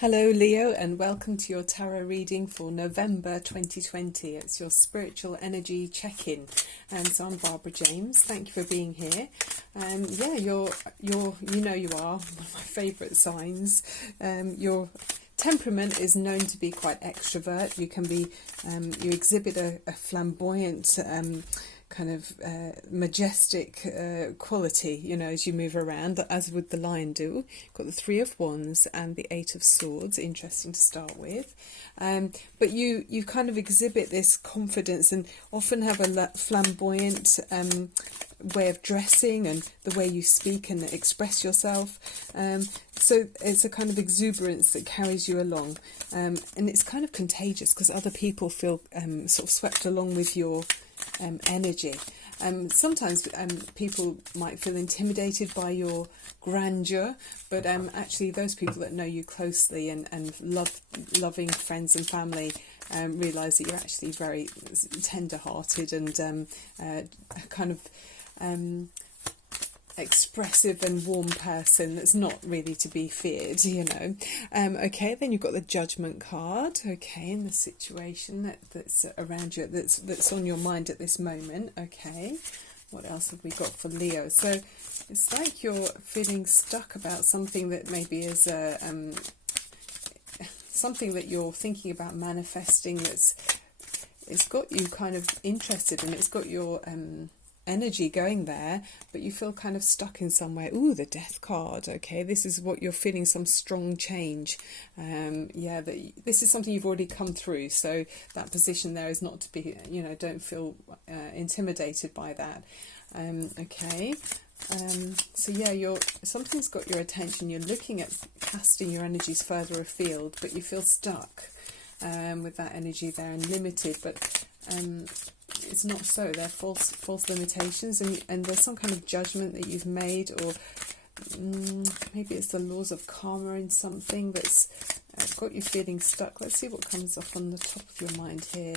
Hello Leo, and welcome to your tarot reading for November 2020. It's your spiritual energy check-in. So I'm Barbara James. Thank you for being here. Yeah, you're you know you are one of my favourite signs. Your temperament is known to be quite extrovert. You can be you exhibit a flamboyant kind of majestic quality, you know, as you move around, as would the lion do. Got the Three of Wands and the Eight of Swords, interesting to start with. But you kind of exhibit this confidence and often have a flamboyant way of dressing and the way you speak and express yourself. So it's a kind of exuberance that carries you along. And it's kind of contagious because other people feel sort of swept along with your energy. Sometimes people might feel intimidated by your grandeur, but actually those people that know you closely and loving friends and family realise that you're actually very tender-hearted and kind of expressive and warm person that's not really to be feared, you know. Okay, then you've got the Judgment card. Okay, in the situation that's around you, that's on your mind at this moment. Okay, what else have we got for Leo? So it's like you're feeling stuck about something that maybe is something that you're thinking about manifesting. It's got you kind of interested and it's got your energy going there, but you feel kind of stuck in somewhere. Ooh, the Death card. Okay, this is what you're feeling, some strong change. Yeah, this is something you've already come through, so that position there is not to be, you know, don't feel intimidated by that. Okay, so yeah, something's got your attention. You're looking at casting your energies further afield, but you feel stuck with that energy there and limited, but it's not so. They're false limitations, and there's some kind of judgment that you've made, or maybe it's the laws of karma in something that's got you feeling stuck. Let's see what comes up on the top of your mind here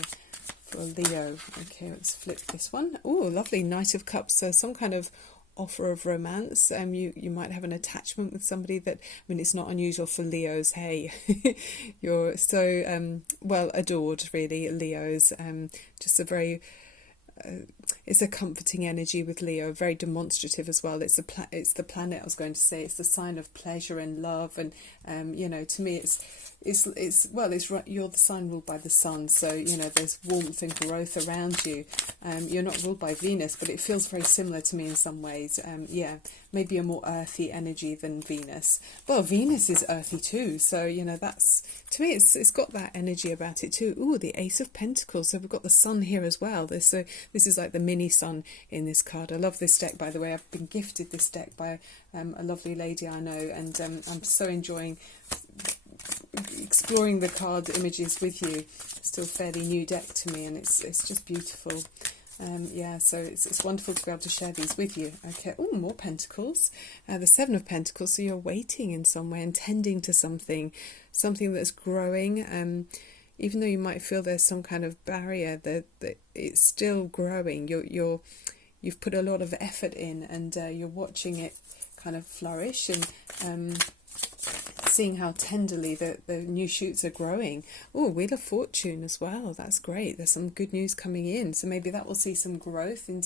for Leo. Okay, let's flip this one. Oh, lovely, Knight of Cups. So some kind of offer of romance. You might have an attachment with somebody that, I mean, it's not unusual for Leos. Hey, you're so well adored, really, Leos. Just a very it's a comforting energy with Leo, very demonstrative as well. It's the planet, I was going to say. It's the sign of pleasure and love, and you know, to me you're the sign ruled by the sun, so you know there's warmth and growth around you. You're not ruled by Venus, but it feels very similar to me in some ways. Yeah, maybe a more earthy energy than Venus. Well, Venus is earthy too, so you know, that's, to me, it's got that energy about it too. Ooh, the Ace of Pentacles. So we've got the sun here as well. This is like the mini sun in this card. I love this deck, by the way. I've been gifted this deck by a lovely lady I know, and I'm so enjoying exploring the card images with you. Still fairly new deck to me, and it's just beautiful. Yeah, so it's wonderful to be able to share these with you. Okay, oh, more Pentacles. The Seven of Pentacles. So you're waiting in some way and tending to something that's growing. Even though you might feel there's some kind of barrier, that it's still growing. You've put a lot of effort in, and you're watching it kind of flourish, and seeing how tenderly the new shoots are growing. Oh, Wheel of Fortune as well. That's great. There's some good news coming in. So maybe that will see some growth in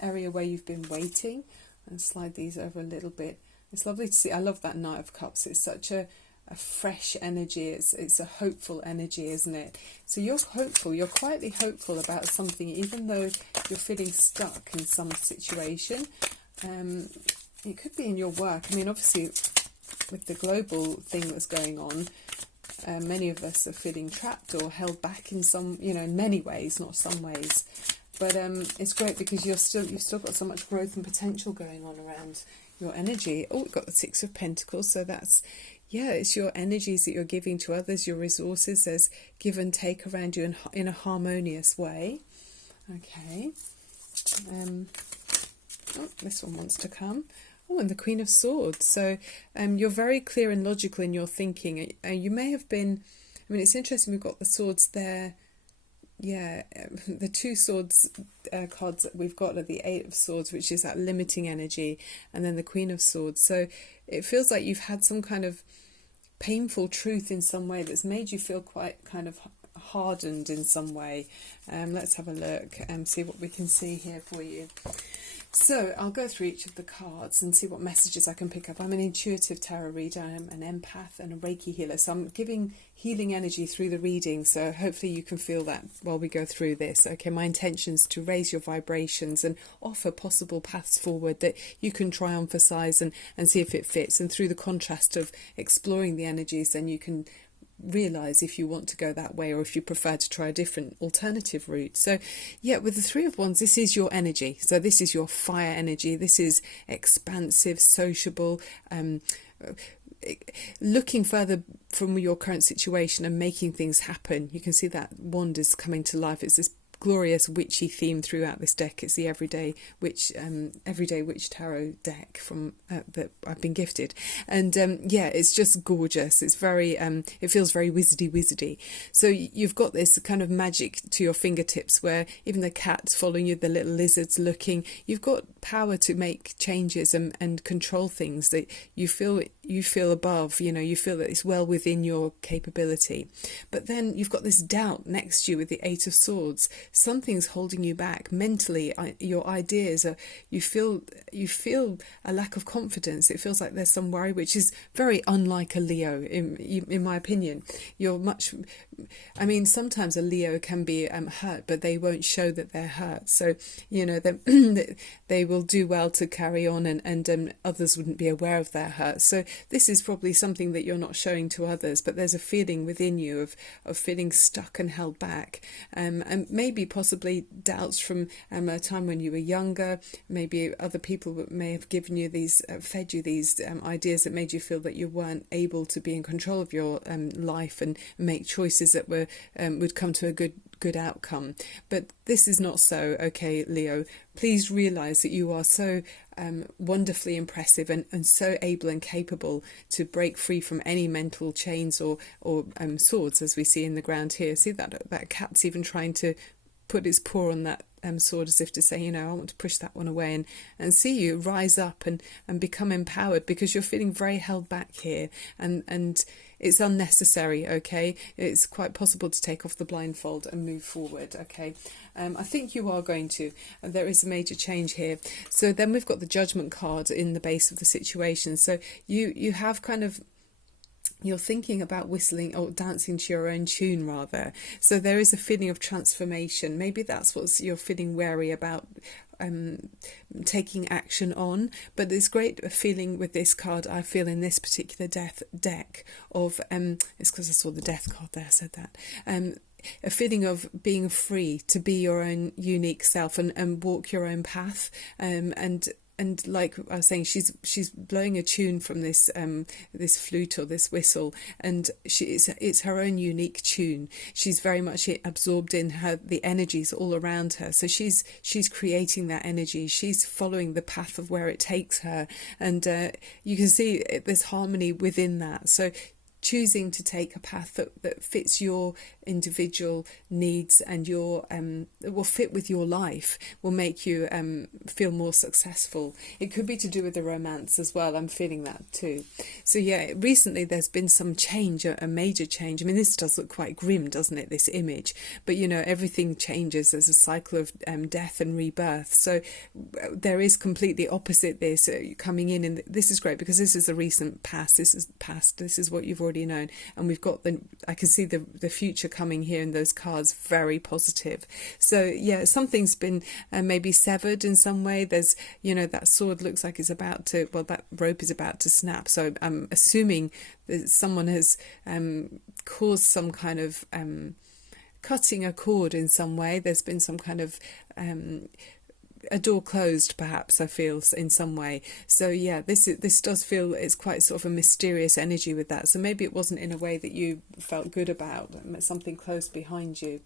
area where you've been waiting. And slide these over a little bit. It's lovely to see. I love that Knight of Cups. It's such a fresh energy. It's a hopeful energy, isn't it? So you're hopeful. You're quietly hopeful about something, even though you're feeling stuck in some situation. It could be in your work. I mean, obviously, with the global thing that's going on, many of us are feeling trapped or held back in some, you know, in many ways, not some ways. But it's great because you've still got so much growth and potential going on around your energy. Oh, we've got the Six of Pentacles, so that's, yeah, it's your energies that you're giving to others, your resources. There's give and take around you in a harmonious way. Okay. Oh, this one wants to come. Oh, and the Queen of Swords. So you're very clear and logical in your thinking. You may have been, I mean, it's interesting, we've got the swords there. Yeah, the two swords cards that we've got are the Eight of Swords, which is that limiting energy, and then the Queen of Swords. So it feels like you've had some kind of painful truth in some way that's made you feel quite kind of hardened in some way. Let's have a look and see what we can see here for you. So I'll go through each of the cards and see what messages I can pick up. I'm an intuitive tarot reader, I'm an empath and a Reiki healer. So I'm giving healing energy through the reading. So hopefully you can feel that while we go through this. Okay, my intention is to raise your vibrations and offer possible paths forward that you can try on for size and see if it fits. And through the contrast of exploring the energies, then you can realize if you want to go that way or if you prefer to try a different alternative route. So yeah, with the Three of Wands, this is your energy. So this is your fire energy. This is expansive, sociable, looking further from your current situation and making things happen. You can see that wand is coming to life. It's this glorious witchy theme throughout this deck. It's the everyday witch tarot deck from that I've been gifted, and yeah, it's just gorgeous. It's very it feels very wizardy. So you've got this kind of magic to your fingertips, where even the cat's following you, the little lizards looking. You've got power to make changes and control things that you feel above. You know, you feel that it's well within your capability. But then you've got this doubt next to you with the Eight of Swords. Something's holding you back mentally. Your ideas are, you feel a lack of confidence. It feels like there's some worry, which is very unlike a Leo, in my opinion. Sometimes a Leo can be hurt, but they won't show that they're hurt. So, you know, they will do well to carry on, and others wouldn't be aware of their hurt. So this is probably something that you're not showing to others, but there's a feeling within you of feeling stuck and held back, and maybe possibly doubts from a time when you were younger. Maybe other people may have given you these, fed you these ideas that made you feel that you weren't able to be in control of your life and make choices that would come to a good outcome. But this is not so. Okay, Leo, please realize that you are so wonderfully impressive and so able and capable to break free from any mental chains or swords, as we see in the ground here. See that cat's even trying to put its paw on that sword as if to say, you know, I want to push that one away, and see you rise up and become empowered, because you're feeling very held back here, and it's unnecessary. Okay, it's quite possible to take off the blindfold and move forward. Okay, I think you are going to. There is a major change here. So then we've got the Judgment card in the base of the situation. So you have kind of, you're thinking about whistling or dancing to your own tune, rather. So there is a feeling of transformation. Maybe that's what you're feeling wary about taking action on. But there's great feeling with this card, I feel, in this particular deck of it's because I saw the Death card there, I said that. A feeling of being free to be your own unique self and walk your own path, and like I was saying, she's blowing a tune from this this flute or this whistle, and it's her own unique tune. She's very much absorbed in the energies all around her. So she's creating that energy. She's following the path of where it takes her, and you can see there's harmony within that. So choosing to take a path that fits your individual needs and your will fit with your life, will make you feel more successful. It could be to do with the romance as well. I'm feeling that too. So yeah, recently there's been some change, a major change. I mean, this does look quite grim, doesn't it, this image? But you know, everything changes. There's a cycle of death and rebirth. So there is completely opposite this coming in, and this is great because this is the recent past. This is past. This is what you've already known, and we've got I can see the future coming here in those cards, very positive. So yeah, something's been maybe severed in some way. There's, you know, that sword looks like it's about to, well, that rope is about to snap. So I'm assuming that someone has caused some kind of cutting a cord in some way. There's been some kind of a door closed, perhaps, I feel, in some way. So yeah, this does feel, it's quite sort of a mysterious energy with that. So maybe it wasn't in a way that you felt good about, something closed behind you.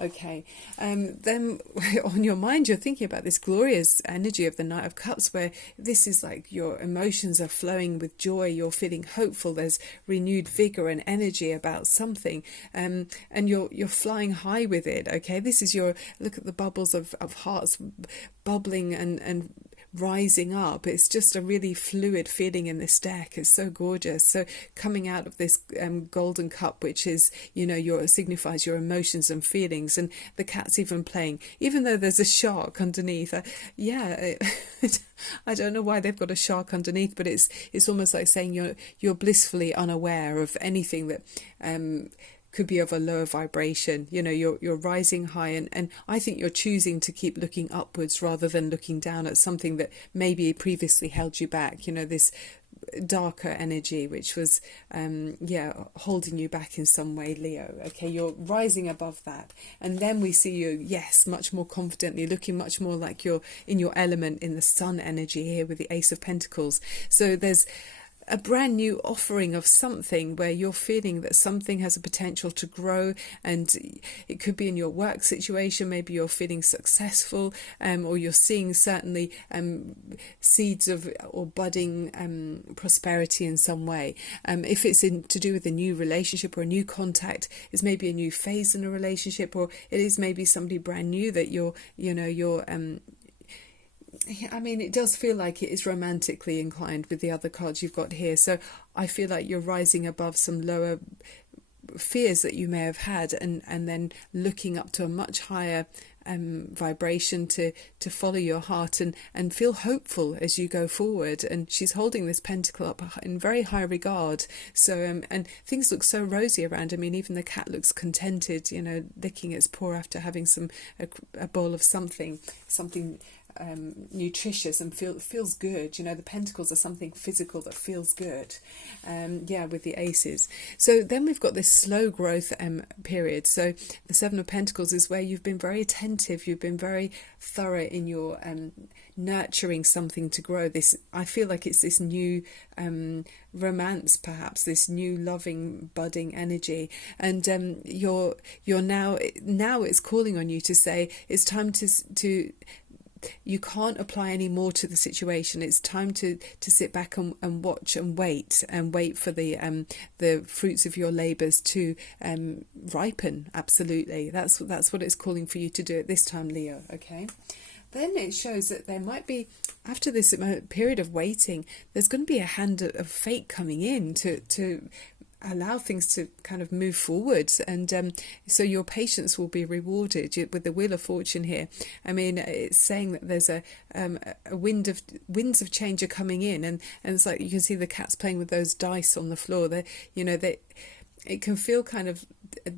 Okay, then on your mind you're thinking about this glorious energy of the Knight of Cups, where this is like your emotions are flowing with joy, you're feeling hopeful, there's renewed vigor and energy about something, and you're flying high with it. Okay, this is your, look at the bubbles of hearts bubbling and rising up. It's just a really fluid feeling in this deck. It's so gorgeous. So coming out of this golden cup, which is, your signifies your emotions and feelings, and the cat's even playing, even though there's a shark underneath. I don't know why they've got a shark underneath, but it's almost like saying you're blissfully unaware of anything that could be of a lower vibration. You're rising high, and I think you're choosing to keep looking upwards rather than looking down at something that maybe previously held you back. This darker energy which was holding you back in some way, Leo. Okay, you're rising above that, and then we see you much more confidently, looking much more like you're in your element, in the sun energy here with the Ace of Pentacles. So there's a brand new offering of something where you're feeling that something has a potential to grow, and it could be in your work situation. Maybe you're feeling successful, or you're seeing certainly seeds of or budding prosperity in some way. If it's to do with a new relationship or a new contact, it's maybe a new phase in a relationship, or it is maybe somebody brand new that you're it does feel like it is romantically inclined with the other cards you've got here. So I feel like you're rising above some lower fears that you may have had, and then looking up to a much higher vibration to follow your heart and feel hopeful as you go forward. And she's holding this pentacle up in very high regard. So and things look so rosy around. Even the cat looks contented, licking its paw after having a bowl of something nutritious and feels good. The pentacles are something physical that feels good, with the aces. So then we've got this slow growth period. So the Seven of Pentacles is where you've been very attentive, you've been very thorough in your nurturing something to grow. I feel like it's this new romance, perhaps this new loving budding energy, and you're now it's calling on you to say it's time to you can't apply any more to the situation. It's time to sit back and watch and wait for the fruits of your labours to ripen. Absolutely, that's what it's calling for you to do at this time, Leo. Okay. Then it shows that there might be, after this period of waiting, there's going to be a hand of fate coming in to allow things to kind of move forward, and so your patience will be rewarded with the Wheel of Fortune here. It's saying that there's a winds of change are coming in, and it's like you can see the cats playing with those dice on the floor. It can feel kind of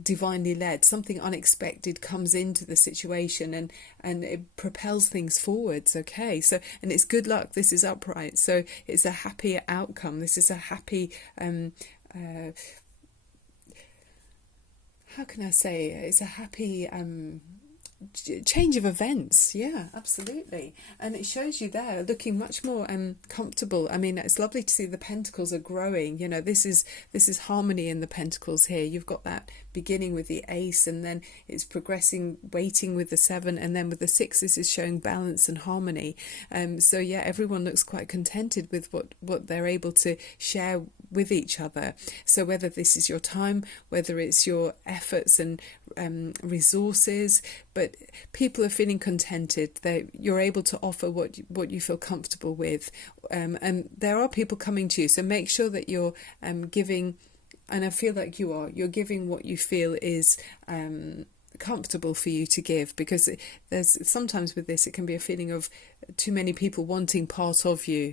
divinely led. Something unexpected comes into the situation and it propels things forwards. Okay, so, and it's good luck. This is upright, so it's a happy outcome. This is a happy how can I say, it's a happy change of events. Yeah, absolutely. And it shows you there looking much more comfortable. It's lovely to see the pentacles are growing. This is harmony in the pentacles here. You've got that beginning with the ace, and then it's progressing, waiting with the seven, and then with the six, this is showing balance and harmony. So yeah, everyone looks quite contented with what they're able to share with each other. So whether this is your time, whether it's your efforts and resources, but people are feeling contented. You're able to offer what you feel comfortable with, and there are people coming to you. So make sure that you're giving, and I feel like you're giving what you feel is comfortable for you to give, because there's sometimes with this it can be a feeling of too many people wanting part of you.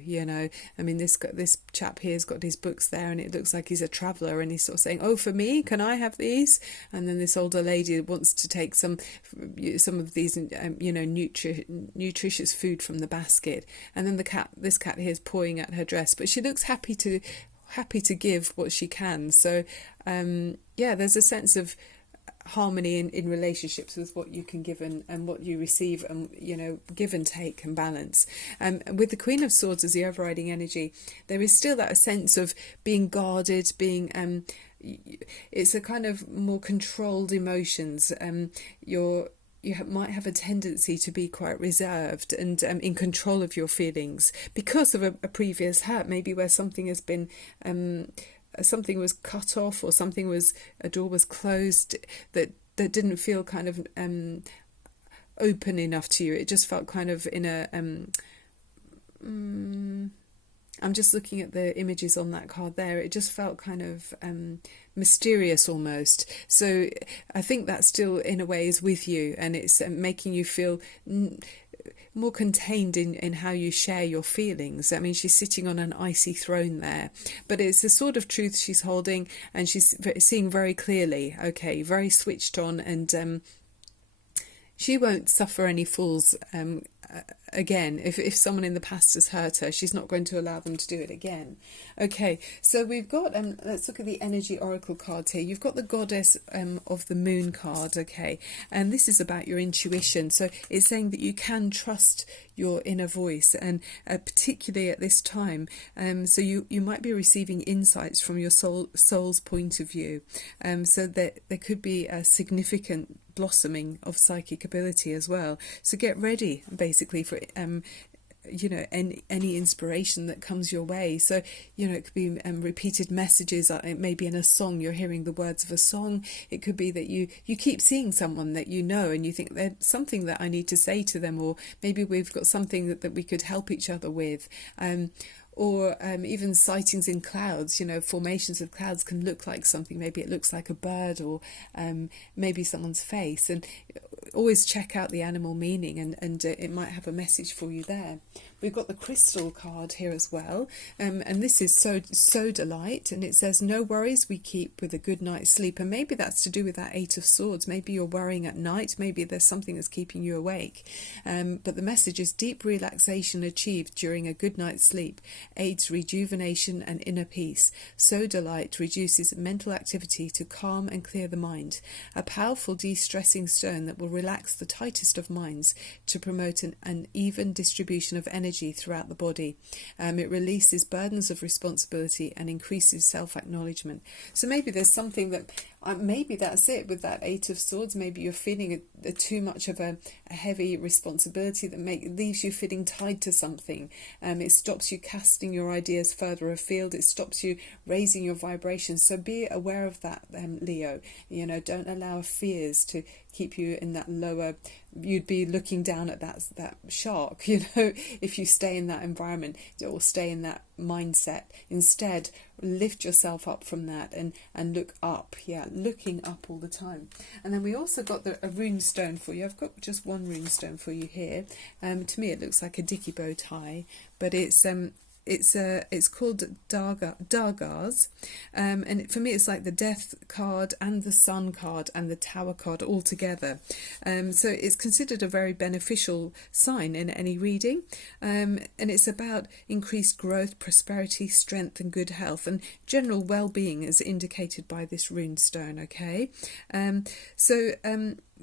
This chap here's got his books there, and it looks like he's a traveller, and he's sort of saying, oh, for me, can I have these? And then this older lady wants to take some of these nutritious food from the basket, and then this cat here is pawing at her dress, but she looks happy to give what she can. So there's a sense of harmony in relationships with what you can give and what you receive, and give and take and balance. With the Queen of Swords as the overriding energy, there is still that sense of being guarded, being it's a kind of more controlled emotions. You might have a tendency to be quite reserved and in control of your feelings because of a previous hurt, maybe where something has been something was cut off, or a door was closed that didn't feel kind of open enough to you. It just felt kind of in a I'm just looking at the images on that card there. It just felt kind of mysterious almost. So I think that still in a way is with you, and it's making you feel more contained in how you share your feelings. I mean, she's sitting on an icy throne there, but it's the sort of truth she's holding, and she's seeing very clearly, okay, very switched on, and she won't suffer any falls again. If someone in the past has hurt her, she's not going to allow them to do it again. Okay, so we've got, let's look at the energy oracle cards here. You've got the goddess of the moon card, okay, and this is about your intuition. So it's saying that you can trust your inner voice, and particularly at this time, so you might be receiving insights from your soul's point of view, so that there could be a significant blossoming of psychic ability as well. So get ready basically for any inspiration that comes your way. So it could be repeated messages. It may be in a song, you're hearing the words of a song. It could be that you keep seeing someone that you know, and you think there's something that I need to say to them, or maybe we've got something that we could help each other with. Or even sightings in clouds. Formations of clouds can look like something. Maybe it looks like a bird, or maybe someone's face. And always check out the animal meaning, and it might have a message for you there. We've got the crystal card here as well, and this is Soda Light, and it says, no worries we keep with a good night's sleep. And maybe that's to do with that Eight of Swords. Maybe you're worrying at night, maybe there's something that's keeping you awake, but the message is deep relaxation achieved during a good night's sleep aids rejuvenation and inner peace. Soda Light reduces mental activity to calm and clear the mind, a powerful de-stressing stone that will relax the tightest of minds to promote an even distribution of energy throughout the body. It releases burdens of responsibility and increases self-acknowledgement. So maybe there's something that maybe that's it with that Eight of Swords. Maybe you're feeling too much of a heavy responsibility that leaves you feeling tied to something. It stops you casting your ideas further afield. It stops you raising your vibrations. So be aware of that, Leo. Don't allow fears to keep you in that lower. You'd be looking down at that shark, if you stay in that environment or stay in that mindset. Instead, lift yourself up from that and look up. Looking up all the time. And then we also got a rune stone for you. I've got just one rune stone for you here. To me it looks like a dicky bow tie, but it's called Dargars, and for me it's like the Death card and the Sun card and the Tower card all together. So it's considered a very beneficial sign in any reading, and it's about increased growth, prosperity, strength and good health and general well-being as indicated by this rune stone. Okay,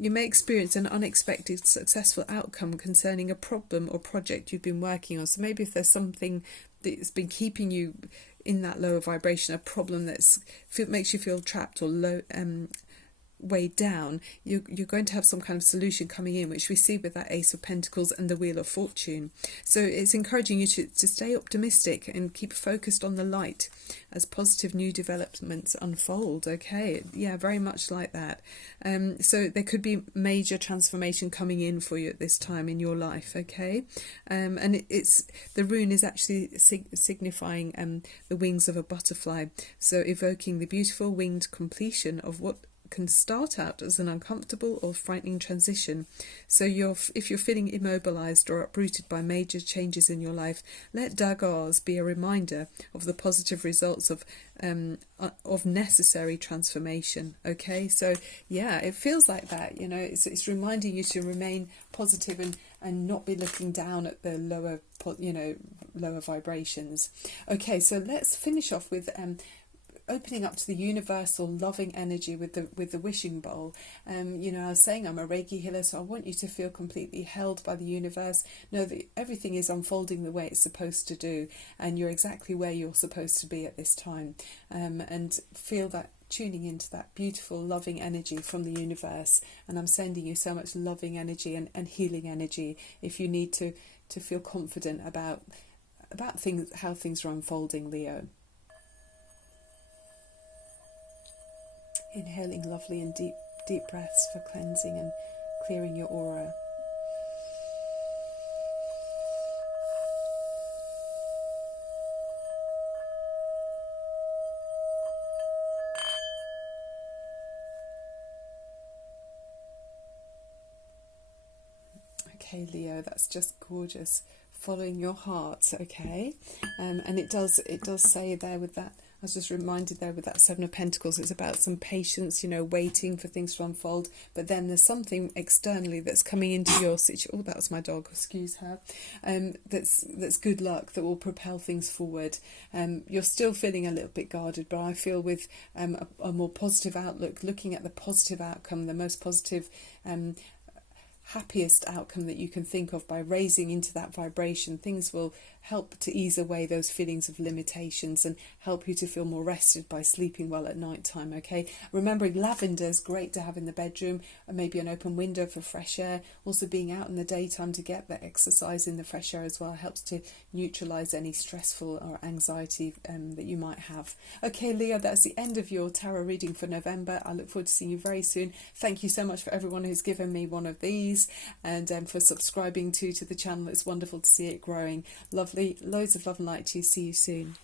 you may experience an unexpected successful outcome concerning a problem or project you've been working on. So maybe if there's something that's been keeping you in that lower vibration, a problem that makes you feel trapped or low, weighed down, you're going to have some kind of solution coming in, which we see with that Ace of Pentacles and the Wheel of Fortune. So it's encouraging you to stay optimistic and keep focused on the light as positive new developments unfold. Okay, very much like that. So there could be major transformation coming in for you at this time in your life. Okay, and it's the rune is actually signifying the wings of a butterfly, so evoking the beautiful winged completion of what can start out as an uncomfortable or frightening transition. So if you're feeling immobilized or uprooted by major changes in your life, let Dagars be a reminder of the positive results of necessary transformation. Okay, so it feels like that. It's reminding you to remain positive and not be looking down at the lower vibrations. Okay, so let's finish off with opening up to the universal loving energy with the wishing bowl. I was saying I'm a Reiki healer, so I want you to feel completely held by the universe. Know that everything is unfolding the way it's supposed to do, and you're exactly where you're supposed to be at this time. And feel that, tuning into that beautiful loving energy from the universe. And I'm sending you so much loving energy and healing energy if you need to feel confident about things, how things are unfolding, Leo. Inhaling lovely and deep breaths for cleansing and clearing your aura. Okay, Leo, that's just gorgeous. Following your heart, okay, and it does say there with that. I was just reminded there with that Seven of Pentacles, it's about some patience, you know, waiting for things to unfold. But then there's something externally that's coming into your situation. Oh, that was my dog. Excuse her. That's good luck that will propel things forward. You're still feeling a little bit guarded, but I feel with a more positive outlook, looking at the positive outcome, the most positive. Happiest outcome that you can think of, by raising into that vibration, things will help to ease away those feelings of limitations and help you to feel more rested by sleeping well at night time. Okay, remembering lavender is great to have in the bedroom, and maybe an open window for fresh air. Also being out in the daytime to get the exercise in the fresh air as well helps to neutralize any stressful or anxiety that you might have. Okay, Leo, that's the end of your tarot reading for November. I look forward to seeing you very soon. Thank you so much for everyone who's given me one of these, and for subscribing to the channel. It's wonderful to see it growing. Lovely. Loads of love and light to you. See you soon.